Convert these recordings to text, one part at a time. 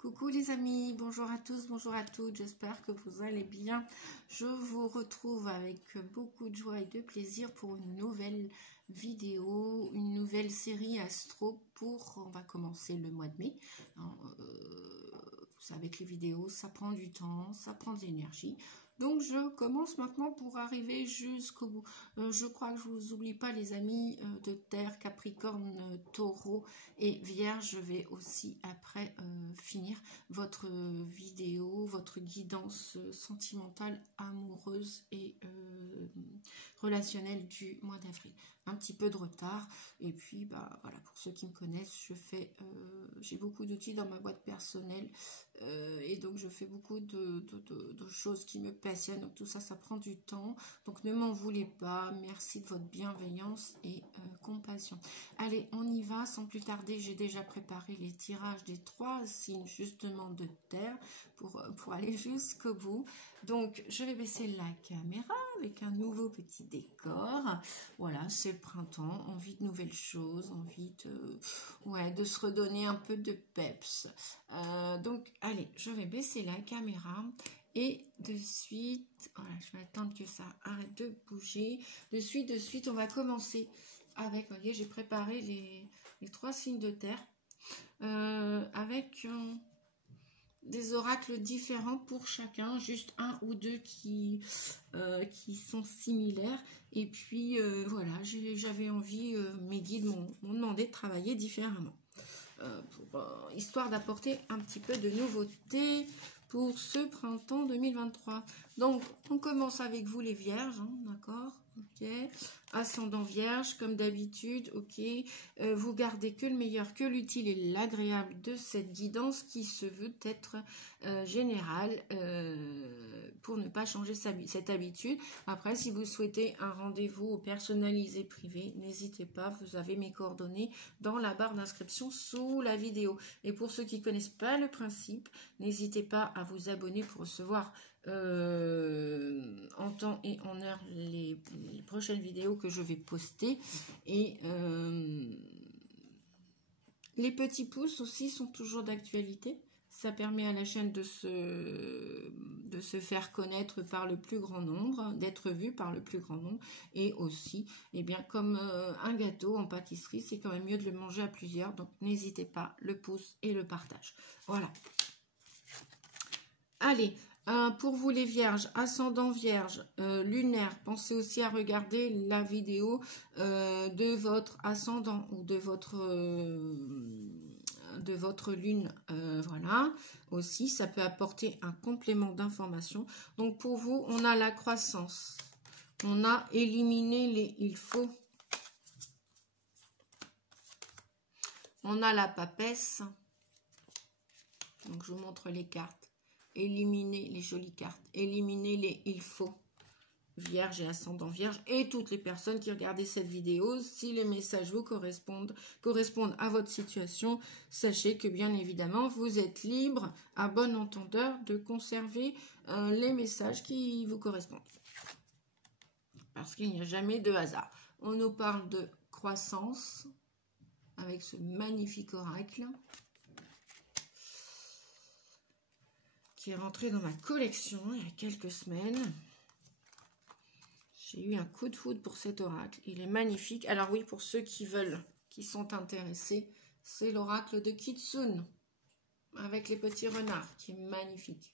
Coucou les amis, bonjour à tous, bonjour à toutes, j'espère que vous allez bien. Je vous retrouve avec beaucoup de joie et de plaisir pour une nouvelle vidéo, une nouvelle série astro on va commencer le mois de mai. Vous savez que les vidéos, ça prend du temps, ça prend de l'énergie. Donc je commence maintenant pour arriver jusqu'au bout. Je crois que je ne vous oublie pas les amis de Terre, Capricorne, Taureau et Vierge. Je vais aussi après finir votre vidéo, votre guidance sentimentale, amoureuse et relationnelle du mois d'avril. Un petit peu de retard. Et puis bah voilà, pour ceux qui me connaissent, j'ai beaucoup d'outils dans ma boîte personnelle. Et donc je fais beaucoup de choses qui me passionnent, donc tout ça, ça prend du temps, donc ne m'en voulez pas, merci de votre bienveillance et compassion. Allez, on y va, sans plus tarder, j'ai déjà préparé les tirages des 3 signes justement de terre pour aller jusqu'au bout. Donc je vais baisser la caméra avec un nouveau petit décor. Voilà, c'est le printemps, envie de nouvelles choses, envie de se redonner un peu de peps. Donc allez, je vais baisser la caméra et de suite, voilà, je vais attendre que ça arrête de bouger. De suite, on va commencer avec, vous voyez, j'ai préparé les 3 signes de terre avec des oracles différents pour chacun, juste un ou deux qui sont similaires. Et puis voilà, j'avais envie, mes guides m'ont demandé de travailler différemment. Histoire d'apporter un petit peu de nouveauté pour ce printemps 2023. Donc, on commence avec vous les vierges, hein, d'accord? Ok. Ascendant vierge, comme d'habitude, ok. Vous gardez que le meilleur, que l'utile et l'agréable de cette guidance qui se veut être générale pour ne pas changer cette habitude. Après, si vous souhaitez un rendez-vous personnalisé privé, n'hésitez pas, vous avez mes coordonnées dans la barre d'inscription sous la vidéo. Et pour ceux qui ne connaissent pas le principe, n'hésitez pas à vous abonner pour recevoir en temps et en heure les prochaines vidéos que je vais poster. Et les petits pouces aussi sont toujours d'actualité. Ça permet à la chaîne de se faire connaître par le plus grand nombre, d'être vue par le plus grand nombre. Et aussi, eh bien, comme un gâteau en pâtisserie, c'est quand même mieux de le manger à plusieurs. Donc, n'hésitez pas, le pouce et le partage. Voilà. Allez, pour vous les vierges, ascendant vierge, lunaire, pensez aussi à regarder la vidéo de votre ascendant ou de votre lune. Voilà, aussi, ça peut apporter un complément d'information. Donc, pour vous, on a la croissance. On a éliminé les il faut. On a la papesse. Donc, je vous montre les cartes. Éliminer les jolies cartes, éliminer les il faut, vierge et ascendant vierge, et toutes les personnes qui regardent cette vidéo, si les messages vous correspondent à votre situation, sachez que bien évidemment vous êtes libre à bon entendeur de conserver les messages qui vous correspondent, parce qu'il n'y a jamais de hasard. On nous parle de croissance avec ce magnifique oracle qui est rentré dans ma collection il y a quelques semaines. J'ai eu un coup de foudre pour cet oracle. Il est magnifique. Alors oui, pour ceux qui veulent, qui sont intéressés, c'est l'oracle de Kitsune, avec les petits renards, qui est magnifique.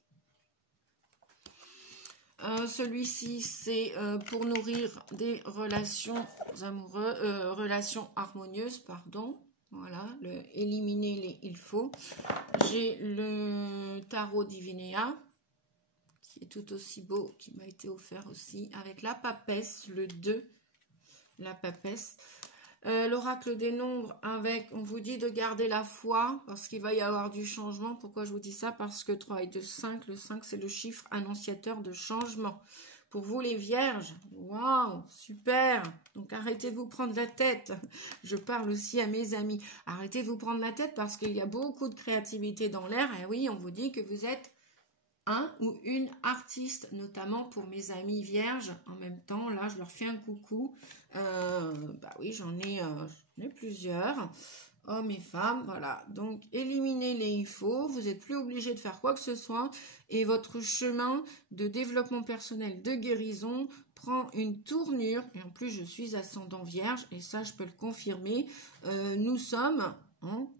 Celui-ci, c'est pour nourrir des relations amoureuses, relations harmonieuses, pardon. Voilà, éliminer les il faut. J'ai le tarot Divinéa, qui est tout aussi beau, qui m'a été offert aussi, avec la papesse, le 2, la papesse. L'oracle des nombres, avec, on vous dit de garder la foi, parce qu'il va y avoir du changement. Pourquoi je vous dis ça? Parce que 3 et 2, 5, le 5, c'est le chiffre annonciateur de changement. Pour vous les vierges, waouh, super. Donc arrêtez de vous prendre la tête. Je parle aussi à mes amis. Arrêtez de vous prendre la tête parce qu'il y a beaucoup de créativité dans l'air. Et oui, on vous dit que vous êtes un ou une artiste, notamment pour mes amis vierges. En même temps, là, je leur fais un coucou. Bah oui, j'en ai plusieurs. hommes et femmes, voilà. Donc, éliminez les il faut, vous n'êtes plus obligé de faire quoi que ce soit, et votre chemin de développement personnel, de guérison, prend une tournure, et en plus, je suis ascendant vierge, et ça, je peux le confirmer. Nous sommes,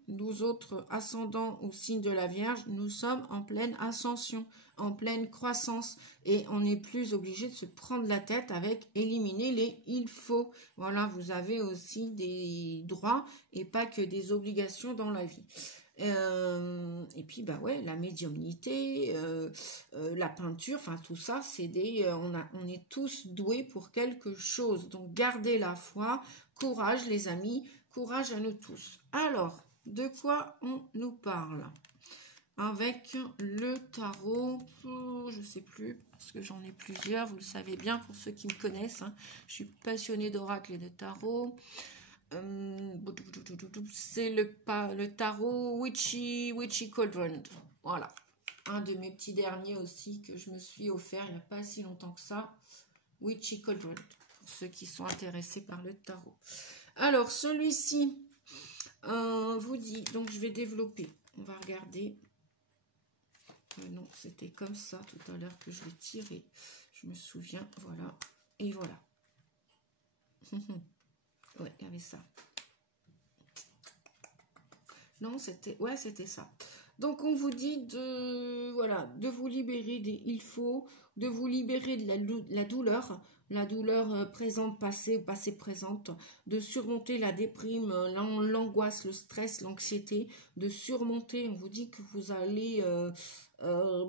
nous autres ascendants ou signes de la Vierge, nous sommes en pleine ascension, en pleine croissance, et on n'est plus obligé de se prendre la tête avec éliminer les il faut. Voilà, vous avez aussi des droits et pas que des obligations dans la vie. Et puis bah ouais, la médiumnité, la peinture, enfin tout ça, c'est on est tous doués pour quelque chose. Donc gardez la foi, courage les amis, courage à nous tous. Alors, de quoi on nous parle? Avec le tarot, je sais plus, parce que j'en ai plusieurs, vous le savez bien pour ceux qui me connaissent, hein. Je suis passionnée d'oracle et de tarot. C'est le tarot Witchy Cauldron. Voilà, un de mes petits derniers aussi que je me suis offert il n'y a pas si longtemps que ça. Witchy Cauldron, pour ceux qui sont intéressés par le tarot. Alors, celui-ci vous dit, donc je vais développer, on va regarder. Non, c'était comme ça tout à l'heure que je l'ai tiré. Je me souviens, voilà. Et voilà. Ouais, il y avait ça. Non, c'était... Ouais, c'était ça. Donc, on vous dit de... Voilà, de vous libérer des il faut, de vous libérer de la douleur. La douleur présente, passée ou passée présente, de surmonter la déprime, l'angoisse, le stress, l'anxiété, de surmonter, on vous dit que vous allez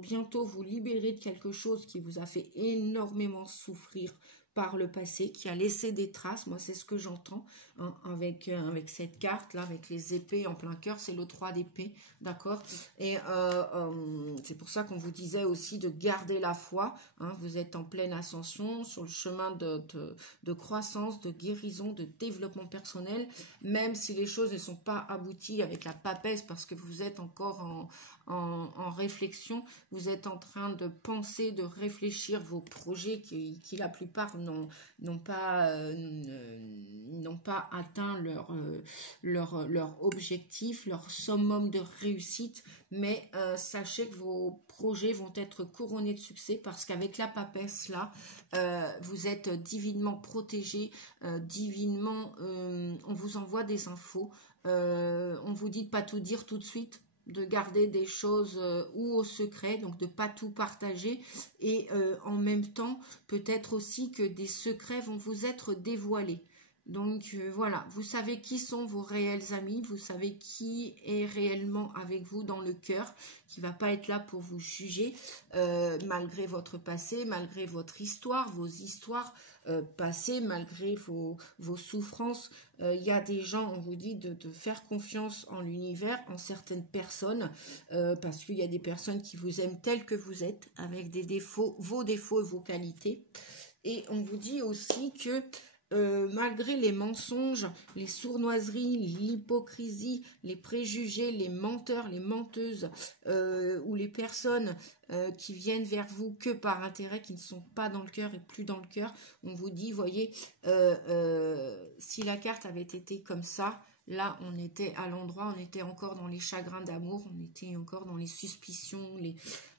bientôt vous libérer de quelque chose qui vous a fait énormément souffrir par le passé, qui a laissé des traces. Moi, c'est ce que j'entends hein, avec cette carte-là, avec les épées en plein cœur. C'est le 3 d'épée, d'accord? Et c'est pour ça qu'on vous disait aussi de garder la foi. Hein, vous êtes en pleine ascension, sur le chemin de croissance, de guérison, de développement personnel, même si les choses ne sont pas abouties avec la papesse, parce que vous êtes encore en réflexion, vous êtes en train de penser, de réfléchir vos projets qui la plupart n'ont pas atteint leur objectif, leur summum de réussite, mais sachez que vos projets vont être couronnés de succès parce qu'avec la papesse là, vous êtes divinement protégé, divinement, on vous envoie des infos, on vous dit de pas tout dire tout de suite, de garder des choses ou au secret, donc de pas tout partager, et en même temps peut-être aussi que des secrets vont vous être dévoilés. Donc voilà, vous savez qui sont vos réels amis, vous savez qui est réellement avec vous dans le cœur, qui va pas être là pour vous juger, malgré votre passé, malgré votre histoire, vos histoires passées, malgré vos souffrances. Il y a des gens, on vous dit de faire confiance en l'univers, en certaines personnes, parce qu'il y a des personnes qui vous aiment tels que vous êtes, avec des défauts, vos défauts et vos qualités. Et on vous dit aussi que malgré les mensonges, les sournoiseries, l'hypocrisie, les préjugés, les menteurs, les menteuses, ou les personnes qui viennent vers vous que par intérêt, qui ne sont pas dans le cœur et plus dans le cœur, on vous dit, voyez, si la carte avait été comme ça, là, on était à l'endroit, on était encore dans les chagrins d'amour, on était encore dans les suspicions,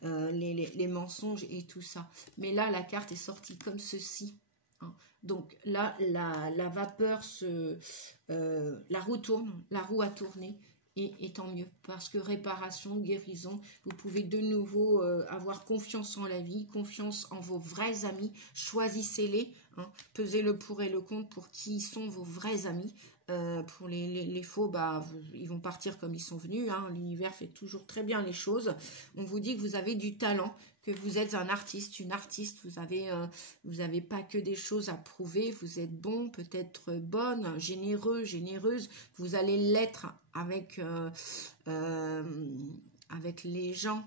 les mensonges et tout ça. Mais là, la carte est sortie comme ceci. Hein. Donc là, la vapeur la roue tourne, la roue a tourné, et tant mieux, parce que réparation, guérison, vous pouvez de nouveau avoir confiance en la vie, confiance en vos vrais amis, choisissez-les, hein, pesez le pour et le contre pour qui sont vos vrais amis. Pour les faux, bah, ils vont partir comme ils sont venus, hein. L'univers fait toujours très bien les choses. On vous dit que vous avez du talent, que vous êtes un artiste, une artiste, vous avez pas que des choses à prouver, vous êtes bon, peut-être bonne, généreux, généreuse, vous allez l'être avec les gens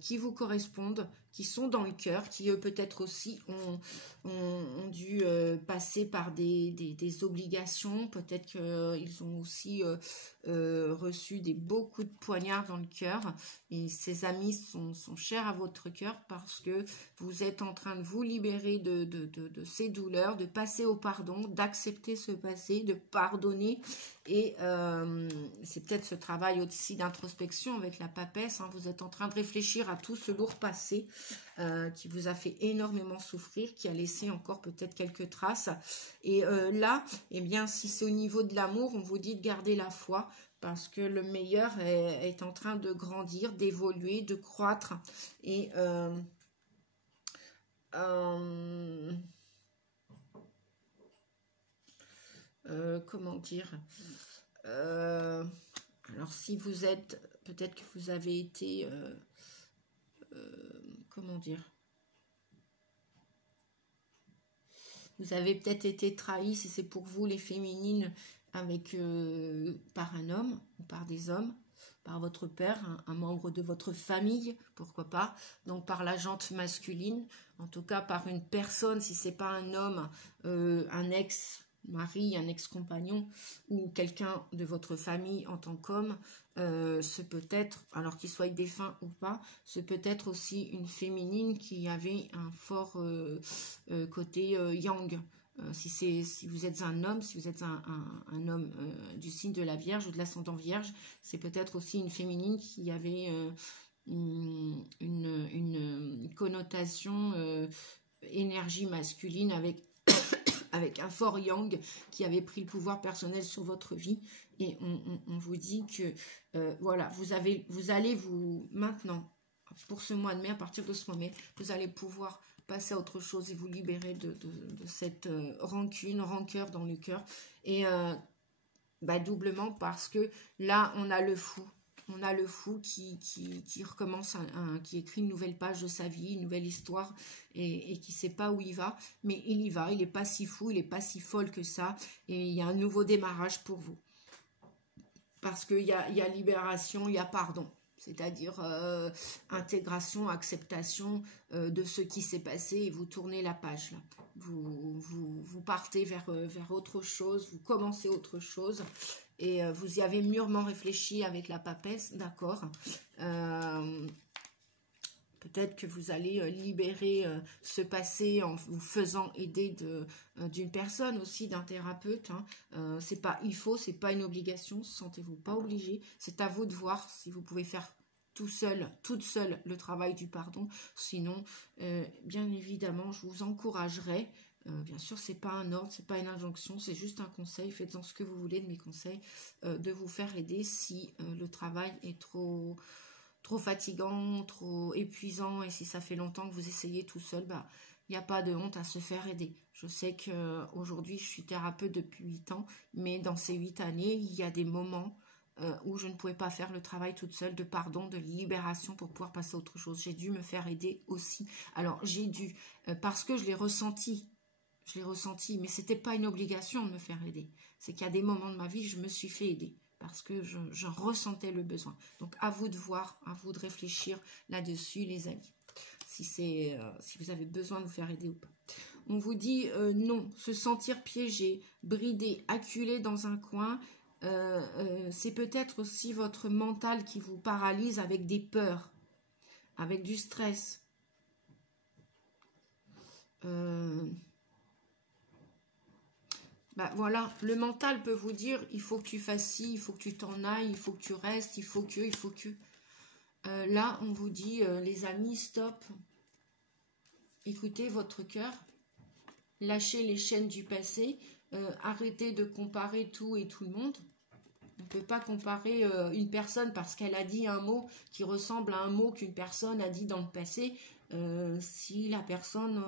qui vous correspondent, qui sont dans le cœur, qui eux peut-être aussi ont dû passer par des obligations, peut-être qu'ils ont aussi reçu beaucoup de poignards dans le cœur, et ces amis sont chers à votre cœur parce que vous êtes en train de vous libérer de ces douleurs, de passer au pardon, d'accepter ce passé, de pardonner, et c'est peut-être ce travail aussi d'introspection avec la papesse, hein. Vous êtes en train de réfléchir à tout ce lourd passé qui vous a fait énormément souffrir, qui a laissé encore peut-être quelques traces. Et là, eh bien, si c'est au niveau de l'amour, on vous dit de garder la foi, parce que le meilleur est en train de grandir, d'évoluer, de croître. Et comment dire, alors si vous êtes, peut-être que vous avez été, comment dire, vous avez peut-être été trahi, si c'est pour vous les féminines, avec par un homme ou par des hommes, par votre père, un membre de votre famille, pourquoi pas, donc par la jante masculine, en tout cas par une personne, si c'est pas un homme, un ex-mari, un ex-compagnon, ou quelqu'un de votre famille en tant qu'homme, ce peut être, alors qu'il soit défunt ou pas, ce peut être aussi une féminine qui avait un fort côté yang. Si vous êtes un homme, si vous êtes un homme du signe de la Vierge ou de l'ascendant Vierge, c'est peut-être aussi une féminine qui avait une connotation énergie masculine avec avec un fort yang qui avait pris le pouvoir personnel sur votre vie. Et on vous dit que voilà, vous allez maintenant, pour ce mois de mai, à partir de ce mois de mai, vous allez pouvoir passer à autre chose et vous libérer de cette rancœur dans le cœur. Et doublement parce que là, on a le fou. On a le fou qui recommence, qui écrit une nouvelle page de sa vie, une nouvelle histoire, et qui ne sait pas où il va, mais il y va, il n'est pas si fou, il n'est pas si folle que ça, et il y a un nouveau démarrage pour vous. Parce qu'il y a libération, il y a pardon. C'est-à-dire intégration, acceptation de ce qui s'est passé, et vous tournez la page là. Vous partez vers autre chose, vous commencez autre chose, et vous y avez mûrement réfléchi avec la papesse, d'accord. Peut-être que vous allez libérer ce passé en vous faisant aider d'une personne aussi, d'un thérapeute. Hein. C'est pas il faut, c'est pas une obligation, sentez-vous pas obligé. C'est à vous de voir si vous pouvez faire tout seul, toute seule le travail du pardon. Sinon, bien évidemment, je vous encouragerai. Bien sûr, c'est pas un ordre, c'est pas une injonction, c'est juste un conseil. Faites-en ce que vous voulez de mes conseils, de vous faire aider si le travail est trop fatigant, trop épuisant, et si ça fait longtemps que vous essayez tout seul, il n'y a pas de honte à se faire aider. Je sais qu'aujourd'hui, je suis thérapeute depuis 8 ans, mais dans ces 8 années, il y a des moments où je ne pouvais pas faire le travail toute seule de pardon, de libération pour pouvoir passer à autre chose. J'ai dû me faire aider aussi. Alors, j'ai dû, parce que je l'ai ressenti, mais c'était pas une obligation de me faire aider. C'est qu'il y a des moments de ma vie, je me suis fait aider parce que j'en ressentais le besoin. Donc, à vous de voir, à vous de réfléchir là-dessus, les amis, si vous avez besoin de vous faire aider ou pas. On vous dit non, se sentir piégé, bridé, acculé dans un coin, c'est peut-être aussi votre mental qui vous paralyse avec des peurs, avec du stress. Voilà, le mental peut vous dire, il faut que tu fasses ci, il faut que tu t'en ailles, il faut que tu restes, il faut que. Là, on vous dit, les amis, stop. Écoutez votre cœur, lâchez les chaînes du passé, arrêtez de comparer tout et tout le monde. On ne peut pas comparer une personne parce qu'elle a dit un mot qui ressemble à un mot qu'une personne a dit dans le passé. Si la personne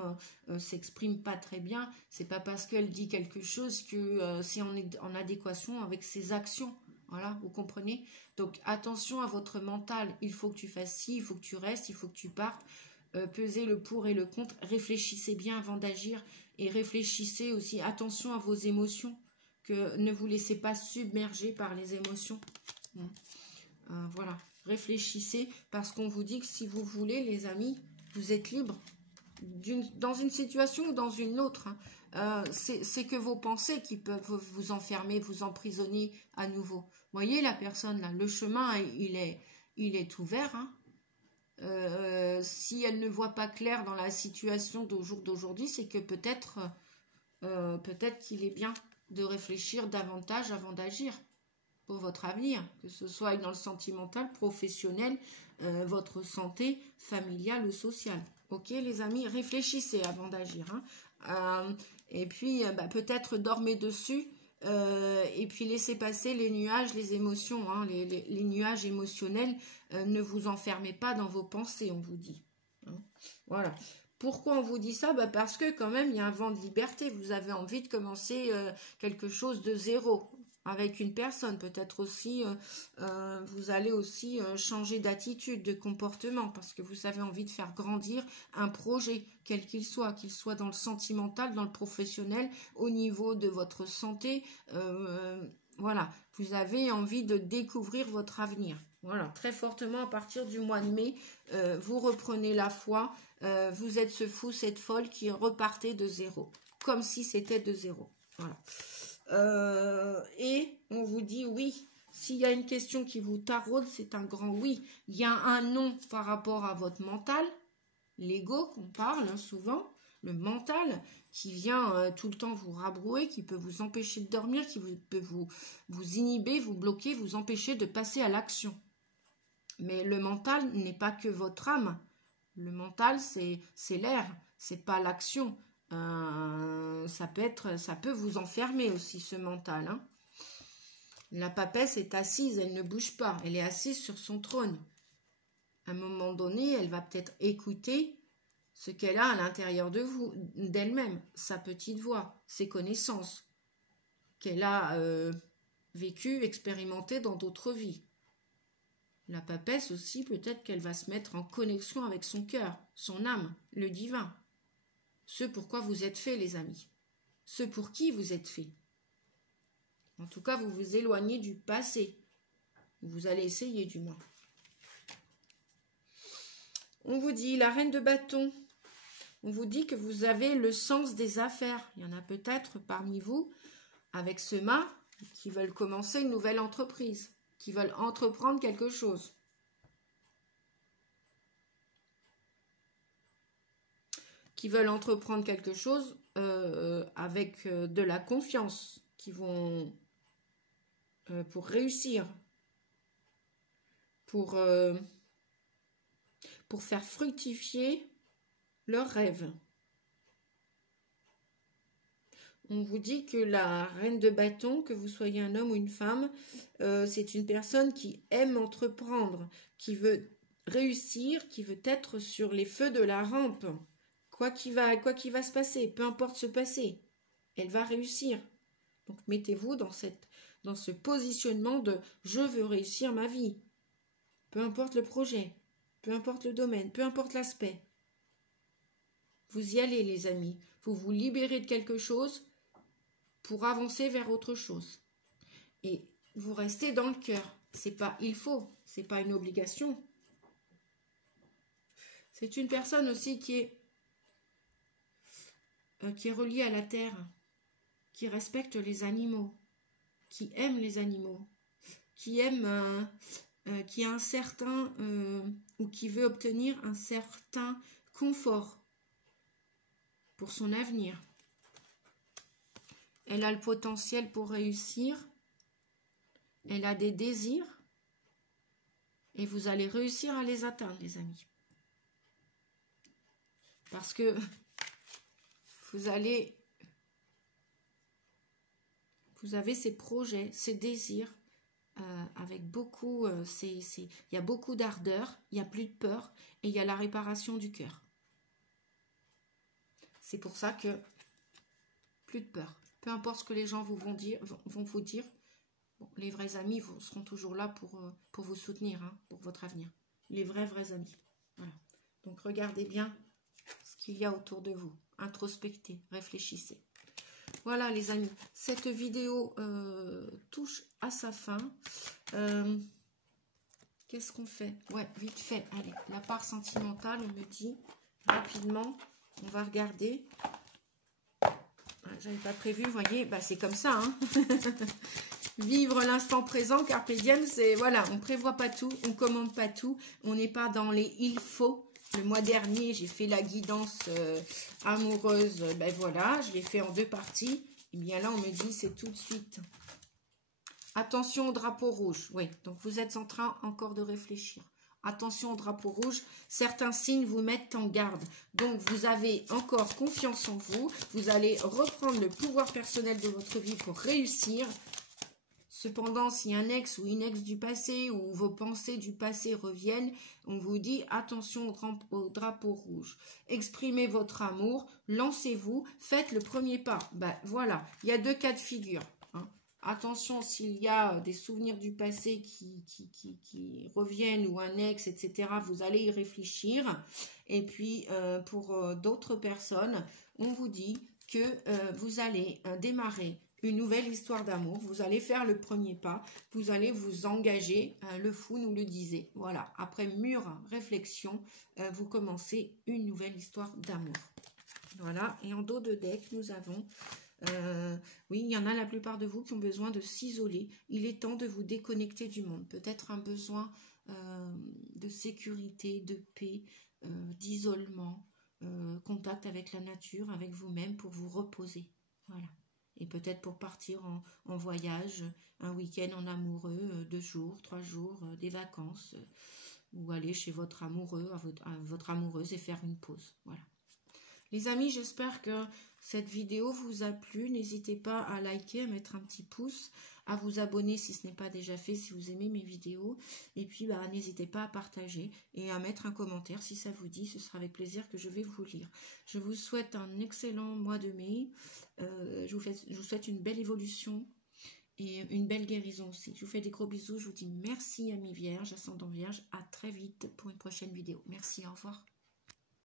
s'exprime pas très bien, c'est pas parce qu'elle dit quelque chose que c'est en adéquation avec ses actions. Voilà, vous comprenez? Donc attention à votre mental. Il faut que tu fasses ci, il faut que tu restes, il faut que tu partes. Pesez le pour et le contre. Réfléchissez bien avant d'agir et réfléchissez aussi. Attention à vos émotions. Que ne vous laissez pas submerger par les émotions. Voilà, réfléchissez parce qu'on vous dit que si vous voulez, les amis, Vous êtes libre dans une situation ou dans une autre. Hein. C'est que vos pensées qui peuvent vous enfermer, vous emprisonner à nouveau. Vous voyez la personne là, le chemin, il est ouvert. Hein. Si elle ne voit pas clair dans la situation d'aujourd'hui, c'est que peut-être qu'il est bien de réfléchir davantage avant d'agir pour votre avenir, que ce soit dans le sentimental, professionnel, votre santé familiale ou sociale. Ok les amis, réfléchissez avant d'agir. Hein. Et puis peut-être dormez dessus et puis laissez passer les nuages, les émotions, hein, les nuages émotionnels. Ne vous enfermez pas dans vos pensées, on vous dit. Hein. Voilà. Pourquoi on vous dit ça? Parce que quand même, il y a un vent de liberté. Vous avez envie de commencer quelque chose de zéro avec une personne. Peut-être aussi, vous allez aussi changer d'attitude, de comportement, parce que vous avez envie de faire grandir un projet, quel qu'il soit dans le sentimental, dans le professionnel, au niveau de votre santé. Voilà, vous avez envie de découvrir votre avenir. Voilà, très fortement à partir du mois de mai, vous reprenez la foi. Vous êtes ce fou, cette folle qui repartait de zéro, comme si c'était de zéro. Voilà. Et on vous dit oui. S'il y a une question qui vous taraude, c'est un grand oui. Il y a un non par rapport à votre mental, l'ego qu'on parle hein, souvent, le mental qui vient tout le temps vous rabrouer, qui peut vous empêcher de dormir, qui peut vous inhiber, vous bloquer, vous empêcher de passer à l'action. Mais le mental n'est pas que votre âme. Le mental, c'est l'air, c'est pas l'action. Ça peut vous enfermer aussi, ce mental. Hein. La papesse est assise, elle ne bouge pas. Elle est assise sur son trône. À un moment donné, elle va peut-être écouter ce qu'elle a à l'intérieur de vous, d'elle-même, sa petite voix, ses connaissances, qu'elle a vécues, expérimentées dans d'autres vies. La papesse aussi, peut-être qu'elle va se mettre en connexion avec son cœur, son âme, le divin. Ce pourquoi vous êtes faits, les amis. Ce pour qui vous êtes faits. En tout cas, vous vous éloignez du passé. Vous allez essayer, du moins. On vous dit, la reine de bâton, on vous dit que vous avez le sens des affaires. Il y en a peut-être parmi vous, avec ce mât, qui veulent commencer une nouvelle entreprise, qui veulent entreprendre quelque chose. Qui veulent entreprendre quelque chose avec de la confiance, qui vont pour réussir, pour faire fructifier leurs rêves. On vous dit que la reine de bâton, que vous soyez un homme ou une femme, c'est une personne qui aime entreprendre, qui veut réussir, qui veut être sur les feux de la rampe. Quoi qu'il va se passer, peu importe ce passé, elle va réussir. Donc mettez-vous dans ce positionnement de « je veux réussir ma vie ». Peu importe le projet, peu importe le domaine, peu importe l'aspect. Vous y allez les amis, vous vous libérez de quelque chose pour avancer vers autre chose. Et vous restez dans le cœur. C'est pas il faut, c'est pas une obligation. C'est une personne aussi qui est reliée à la terre, qui respecte les animaux, qui aime les animaux, qui aime, qui a un certain, ou qui veut obtenir un certain confort pour son avenir. Elle a le potentiel pour réussir, elle a des désirs, et vous allez réussir à les atteindre, les amis. Parce que vous avez ces projets, ces désirs, avec beaucoup, il y a beaucoup d'ardeur, il n'y a plus de peur, et il y a la réparation du cœur. C'est pour ça que plus de peur. Peu importe ce que les gens vont vous dire, bon, les vrais amis seront toujours là pour vous soutenir, hein, pour votre avenir. Les vrais amis. Voilà. Donc regardez bien ce qu'il y a autour de vous. Introspectez, réfléchissez. Voilà les amis, cette vidéo touche à sa fin. Qu'est-ce qu'on fait? Ouais, vite fait. Allez, la part sentimentale, on me dit. rapidement, on va regarder. J'avais pas prévu, vous voyez, bah, c'est comme ça. Hein. Vivre l'instant présent, carpe diem, c'est voilà, on prévoit pas tout, on commande pas tout, on n'est pas dans les il faut. Le mois dernier, j'ai fait la guidance amoureuse, ben voilà, je l'ai fait en 2 parties. Et bien là, on me dit c'est tout de suite. Attention au drapeau rouge, oui, donc vous êtes en train encore de réfléchir. Attention au drapeau rouge, certains signes vous mettent en garde. Donc, vous avez encore confiance en vous. Vous allez reprendre le pouvoir personnel de votre vie pour réussir. Cependant, si un ex ou une ex du passé ou vos pensées du passé reviennent, on vous dit attention au drapeau rouge. Exprimez votre amour, lancez-vous, faites le premier pas. Ben, voilà, il y a 2 cas de figure. Hein. Attention s'il y a des souvenirs du passé qui reviennent ou un ex, etc. Vous allez y réfléchir. Et puis, pour d'autres personnes, on vous dit que vous allez démarrer une nouvelle histoire d'amour, vous allez faire le premier pas, vous allez vous engager, le fou nous le disait. Voilà, après mûre réflexion, vous commencez une nouvelle histoire d'amour. Voilà, et en dos de deck, nous avons, oui, il y en a la plupart de vous qui ont besoin de s'isoler. Il est temps de vous déconnecter du monde. Peut-être un besoin de sécurité, de paix, d'isolement, contact avec la nature, avec vous-même pour vous reposer. Voilà. Et peut-être pour partir en voyage, un week-end en amoureux, 2 jours, 3 jours, des vacances, ou aller chez votre amoureux, à votre amoureuse et faire une pause. Voilà. Les amis, j'espère que cette vidéo vous a plu. N'hésitez pas à liker, à mettre un petit pouce, à vous abonner si ce n'est pas déjà fait, si vous aimez mes vidéos. Et puis, bah, n'hésitez pas à partager et à mettre un commentaire si ça vous dit. Ce sera avec plaisir que je vais vous lire. Je vous souhaite un excellent mois de mai. Je vous souhaite une belle évolution et une belle guérison aussi. Je vous fais des gros bisous. Je vous dis merci, amis vierges, ascendant vierge. À très vite pour une prochaine vidéo. Merci, au revoir.